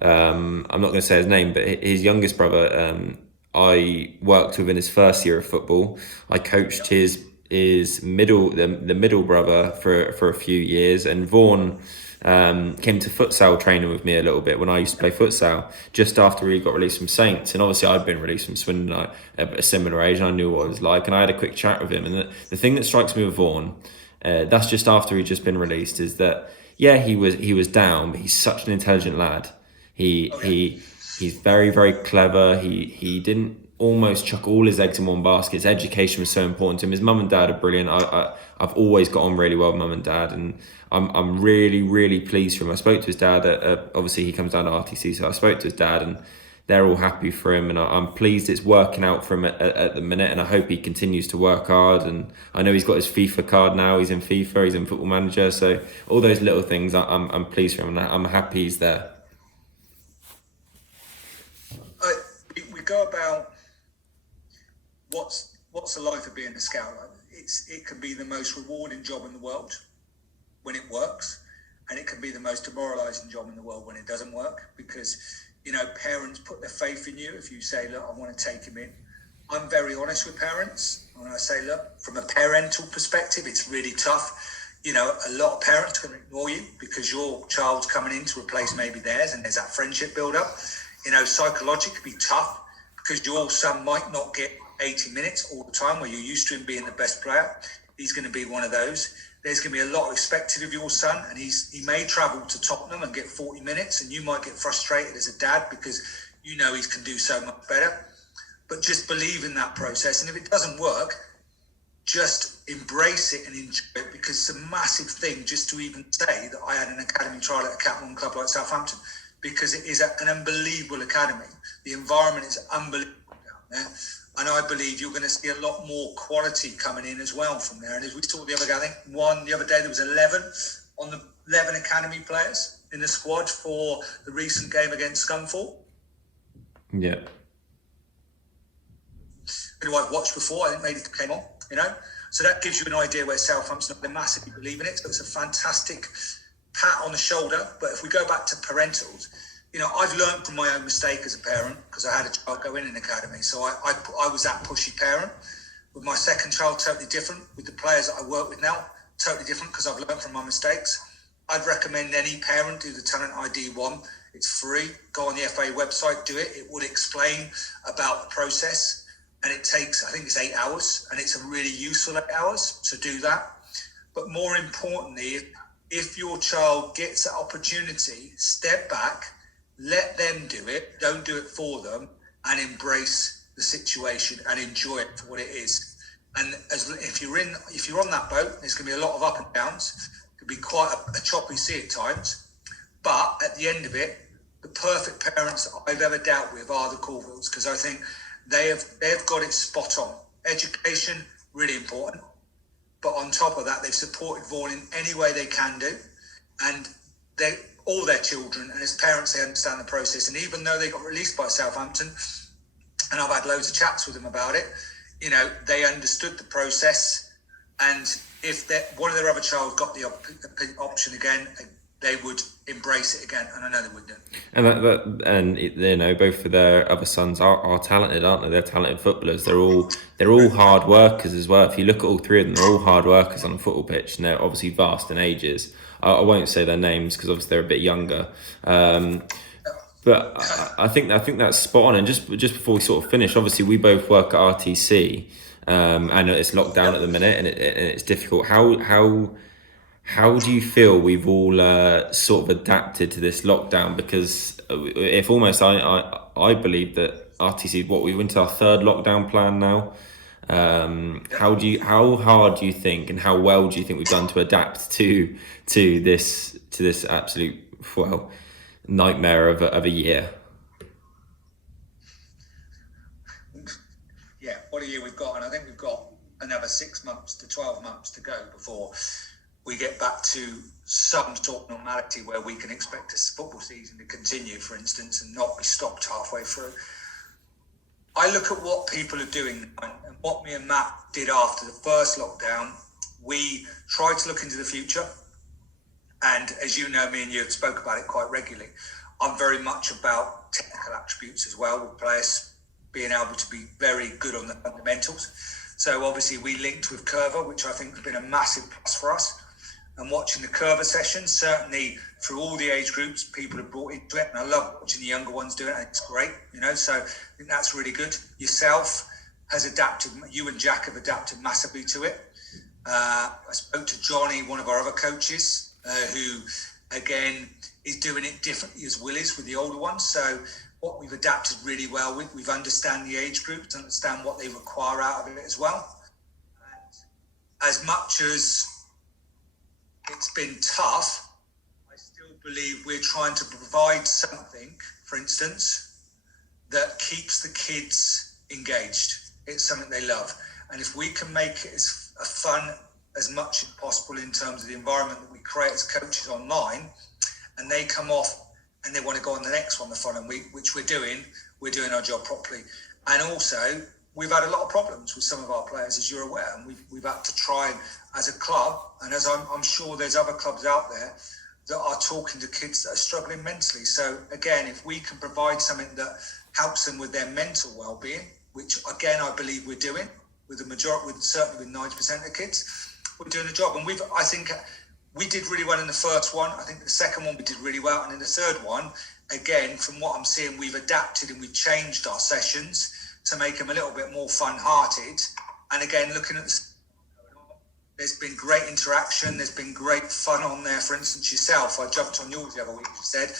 I'm not going to say his name, but his youngest brother. I worked with in his first year of football. I coached his the middle brother for a few years, and Vaughan came to futsal training with me a little bit when I used to play futsal just after he got released from Saints. And obviously I'd been released from Swindon at a similar age, and I knew what it was like, and I had a quick chat with him. And the thing that strikes me with Vaughan, that's just after he'd just been released, is that he was down, but he's such an intelligent lad. He's very, very clever. He didn't almost chuck all his eggs in one basket. His education was so important to him. His mum and dad are brilliant. I've always got on really well with mum and dad, and I'm really, really pleased for him. I spoke to his dad. Obviously, he comes down to RTC, so I spoke to his dad, and they're all happy for him. And I'm pleased it's working out for him at the minute, and I hope he continues to work hard. And I know he's got his FIFA card now. He's in FIFA. He's in Football Manager. So all those little things, I'm pleased for him, and I'm happy he's there. We go about what's the life of being a scout like? It can be the most rewarding job in the world when it works, and it can be the most demoralising job in the world when it doesn't work, because parents put their faith in you. If you say, look, I want to take him in, I'm very honest with parents when I say, look, from a parental perspective, it's really tough. A lot of parents are going to ignore you because your child's coming in to replace maybe theirs, and there's that friendship build up. Psychologically it can be tough because your son might not get 80 minutes all the time where you're used to him being the best player. He's going to be one of those. There's going to be a lot expected of your son, and he may travel to Tottenham and get 40 minutes, and you might get frustrated as a dad because he can do so much better. But just believe in that process, and if it doesn't work, just embrace it and enjoy it, because it's a massive thing just to even say that I had an academy trial at a Cat 1 club like Southampton, because it is an unbelievable academy. The environment is unbelievable down there. And I believe you're going to see a lot more quality coming in as well from there. And as we saw the other day, I think the other day there was 11 on the 11 academy players in the squad for the recent game against Scunthorpe. Yeah. Who I've watched before, I think maybe came on, So that gives you an idea where Southampton, they massively believe in it. So it's a fantastic pat on the shoulder. But if we go back to parentals, I've learned from my own mistake as a parent, because I had a child go in an academy. So I was that pushy parent. With my second child, totally different. With the players that I work with now, totally different, because I've learned from my mistakes. I'd recommend any parent do the Talent ID 1. It's free. Go on the FA website, do it. It will explain about the process. And it takes, I think it's 8 hours. And it's a really useful 8 hours. So do that. But more importantly, if your child gets that opportunity, step back, let them do it, don't do it for them, and embrace the situation and enjoy it for what it is. And if you're on that boat, there's going to be a lot of up and downs. It could be quite a choppy sea at times. But at the end of it, the perfect parents that I've ever dealt with are the Corvilles, because I think they've got it spot on. Education, really important. But on top of that, they've supported Vaughan in any way they can do. And all their children, and as parents, they understand the process. And even though they got released by Southampton, and I've had loads of chats with them about it, they understood the process. And if one of their other child got the option again, they would embrace it again, and I know they would do. And both of their other sons are talented, aren't they? They're talented footballers. They're all hard workers as well. If you look at all three of them, they're all hard workers on a football pitch, and they're obviously vast in ages. I won't say their names because obviously they're a bit younger. But I think that's spot on. And just before we sort of finish, obviously we both work at RTC, and it's locked down at the minute, and it's difficult. How do you feel we've all sort of adapted to this lockdown? Because if almost I believe that RTC, we went to our third lockdown plan now. How hard do you think, and how well do you think we've done to adapt to this absolute nightmare of a year? Yeah, what a year we've got, and I think we've got another 6 months to 12 months to go before we get back to some sort of normality where we can expect a football season to continue, for instance, and not be stopped halfway through. I look at what people are doing, and what me and Matt did after the first lockdown. We tried to look into the future. And as you know, me and you have spoke about it quite regularly. I'm very much about technical attributes as well, with players being able to be very good on the fundamentals. So obviously we linked with Curva, which I think has been a massive plus for us. And watching the Curva sessions, certainly through all the age groups, people have brought into it. And I love watching the younger ones do it. And it's great, so I think that's really good. Yourself has adapted, you and Jack have adapted massively to it. I spoke to Johnny, one of our other coaches, who, again, is doing it differently as Will is with the older ones. So what we've adapted really well with, we've understand the age groups, understand what they require out of it as well. And as much as it's been tough, I still believe we're trying to provide something, for instance, that keeps the kids engaged. It's something they love. And if we can make it as fun as much as possible in terms of the environment that we create as coaches online, and they come off and they want to go on the next one the following week, which we're doing our job properly. And also, we've had a lot of problems with some of our players, as you're aware, and we've had to try as a club, and as I'm sure there's other clubs out there that are talking to kids that are struggling mentally. So again, if we can provide something that helps them with their mental well-being, which again I believe we're doing with the majority, certainly with 90% of the kids, we're doing the job. And I think we did really well in the first one. I think the second one we did really well, and in the third one, again, from what I'm seeing, we've adapted and we've changed our sessions to make them a little bit more fun-hearted. And again, looking at there's been great interaction, there's been great fun on there. For instance, yourself, I jumped on yours the other week, you said,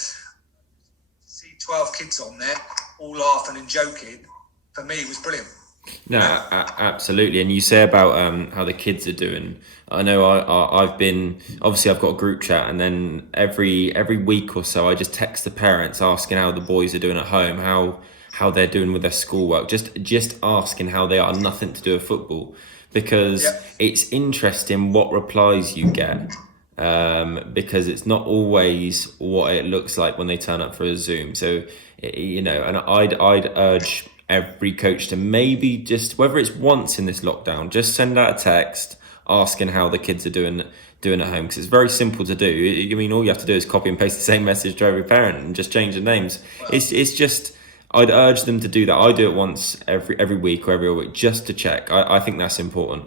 see 12 kids on there, all laughing and joking, for me was brilliant. No, absolutely. And you say about how the kids are doing. I know I've been, obviously I've got a group chat, and then every week or so I just text the parents asking how the boys are doing at home, how they're doing with their schoolwork, just asking how they are, nothing to do with football, because Yeah. it's interesting what replies you get. Because it's not always what it looks like when they turn up for a Zoom. So, and I'd urge every coach to maybe just, whether it's once in this lockdown, just send out a text asking how the kids are doing at home, because it's very simple to do. I mean, all you have to do is copy and paste the same message to every parent and just change the names. It's just, I'd urge them to do that. I do it once every week or every other week just to check. I think that's important.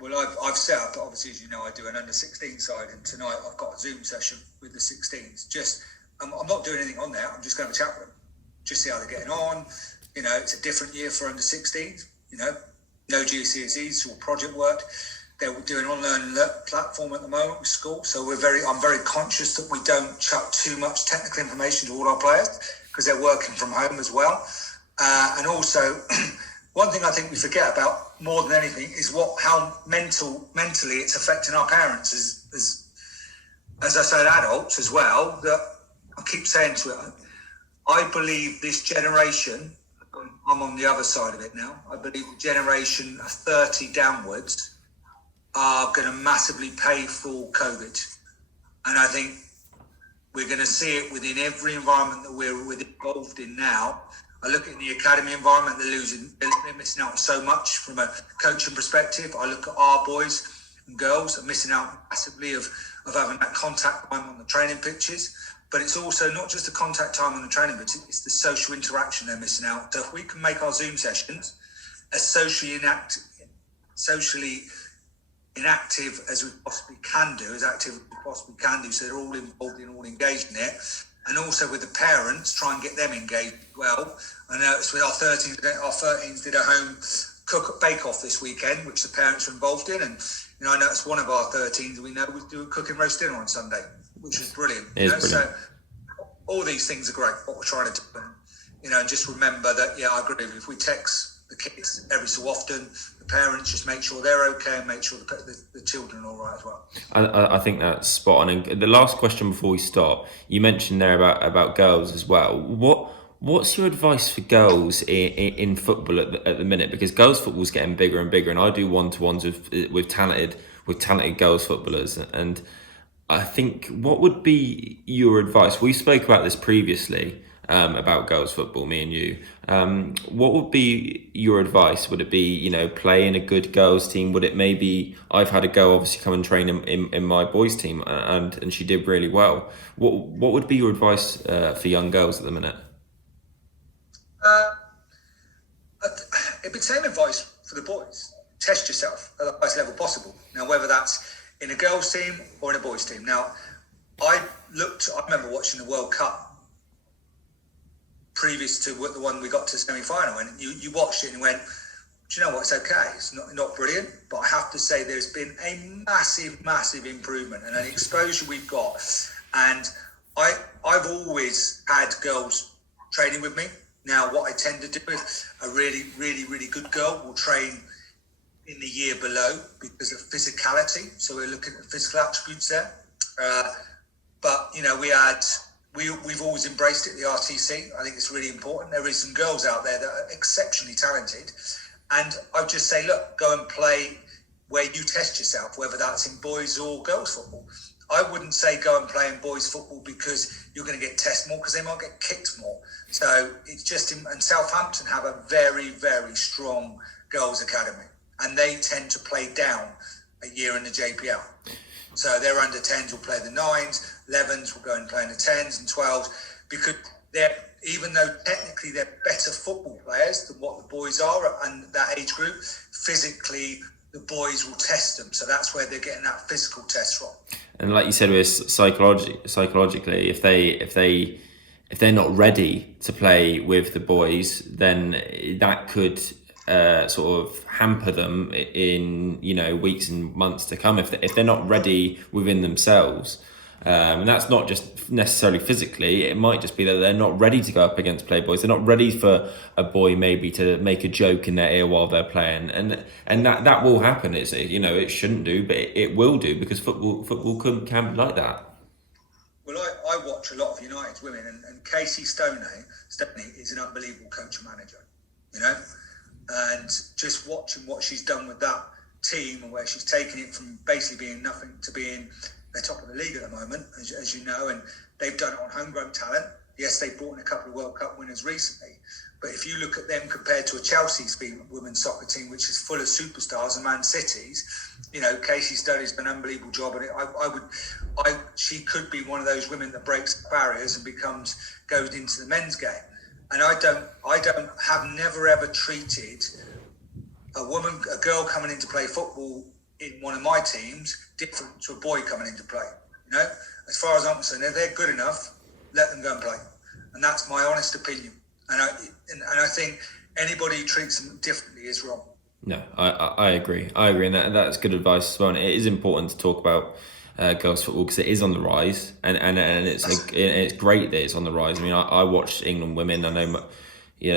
Well, I've set up, obviously, as you know, I do an under 16 side, and tonight I've got a Zoom session with the 16s. I'm not doing anything on there. I'm just going to chat with them, just see how they're getting on. It's a different year for under 16s. No GCSEs or project work. They're doing online platform at the moment with school, so I'm very conscious that we don't chuck too much technical information to all our players, because they're working from home as well. And also, one thing I think we forget about more than anything is how mentally it's affecting our parents as I said, adults as well. That I keep saying to it, I believe this generation, I'm on the other side of it now, I believe the generation 30 downwards are going to massively pay for COVID. And I think we're going to see it within every environment that we're involved in now. I look at the academy environment, they're missing out on so much from a coaching perspective. I look at our boys and girls are missing out massively of having that contact time on the training pitches. But it's also not just the contact time on the training pitch, it's the social interaction they're missing out. So if we can make our Zoom sessions as socially inactive as we possibly can do, as active as we possibly can do, so they're all involved and all engaged in it, and also with the parents, try and get them engaged as well. I know it's with our 13s. Our 13s did a home bake-off this weekend, which the parents were involved in, and I know it's one of our 13s we know was doing cooking roast dinner on Sunday, which was brilliant. Brilliant. So all these things are great, what we're trying to do. And just remember that, I agree, if we text the kids every so often, the parents just make sure they're okay and make sure the children are all right as well. I think that's spot on. And the last question before we stop, you mentioned there about girls as well. What's your advice for girls in football at the minute? Because girls football is getting bigger and bigger, and I do one-to-ones with talented girls footballers. And I think, what would be your advice? We spoke about this previously, about girls football, me and you. What would be your advice? Would it be, play in a good girls team? Would it maybe, I've had a girl obviously come and train in my boys team, and she did really well. What would be your advice for young girls at the minute? It'd be the same advice for the boys. Test yourself at the highest level possible. Now, whether that's in a girls team or in a boys team. Now, I remember watching the World Cup previous to the one we got to semi-final, and you watched it and went, do you know what, it's okay. It's not brilliant, but I have to say there's been a massive improvement and an exposure we've got. And I've always had girls training with me. Now, what I tend to do is a really good girl will train in the year below because of physicality. So we're looking at physical attributes there. But we've always embraced it, the RTC. I think it's really important. There is some girls out there that are exceptionally talented. And I just say, look, go and play where you test yourself, whether that's in boys or girls football. I wouldn't say go and play in boys football because you're going to get tested more, because they might get kicked more. So it's just, and Southampton have a very strong girls academy, and they tend to play down a year in the JPL. So their under 10s will play the 9s, 11s will go and play in the 10s and 12s, because even though technically they're better football players than what the boys are and that age group, physically the boys will test them. So that's where they're getting that physical test from. And like you said, with psychologically, if they're not ready to play with the boys, then that could sort of hamper them in weeks and months to come if they're not ready within themselves. And that's not just necessarily physically. It might just be that they're not ready to go up against playboys. They're not ready for a boy maybe to make a joke in their ear while they're playing, and that will happen. It's, you know, it shouldn't do, but it will do, because football can be like that. Well, I watch a lot of United's women, and Casey Stoney is an unbelievable coach and manager, you know, and just watching what she's done with that team and where she's taken it from basically being nothing to being the top of the league at the moment, as you know, and they've done it on homegrown talent. Yes, they've brought in a couple of World Cup winners recently, but if you look at them compared to a Chelsea's women's soccer team, which is full of superstars, and Man City's, you know, Casey Stoney's done an unbelievable job, and she could be one of those women that breaks barriers and goes into the men's game. And I have never ever treated a girl coming in to play football in one of my teams different to a boy coming in to play. You know, as far as I'm concerned, if they're good enough, let them go and play, and that's my honest opinion. And I think anybody who treats them differently is wrong. No, I agree, and that's good advice as well. And it is important to talk about girls football, because it is on the rise, and it's great that it's on the rise. I mean, I watch England women. I know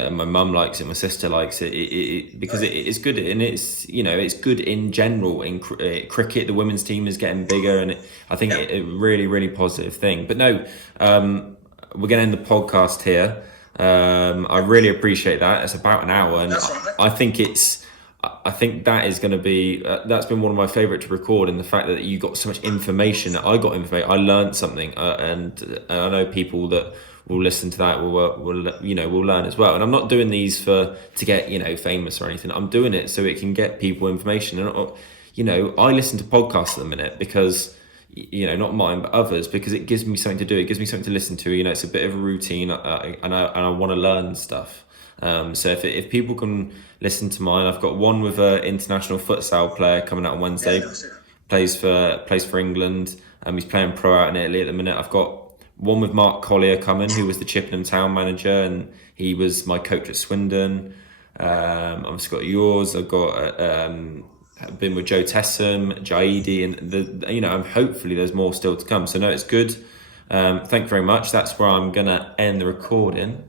my mum likes it, my sister likes it, because it's good, and it's, you know, it's good in general. In cricket, the women's team is getting bigger, and I think it's a really, really positive thing. But no, we're going to end the podcast here. I really appreciate that. It's about an hour, and I think that is going to be that's been one of my favourite to record, in the fact that you got so much information. I got information. I learned something, and I know people that will listen to that will learn as well. And I'm not doing these to get, you know, famous or anything. I'm doing it so it can get people information. And, you know, I listen to podcasts at the minute because, you know, not mine but others, because it gives me something to do. It gives me something to listen to. You know, it's a bit of a routine, and I want to learn stuff. So if people can listen to mine, I've got one with an international futsal player coming out on Wednesday. Plays for England. He's playing pro out in Italy at the minute. I've got one with Mark Collier coming, who was the Chippenham town manager, and he was my coach at Swindon. I've got yours. I've got I've been with Joe Tessam, Jaidi, and hopefully there's more still to come. So no, it's good. Thank you very much. That's where I'm gonna end the recording.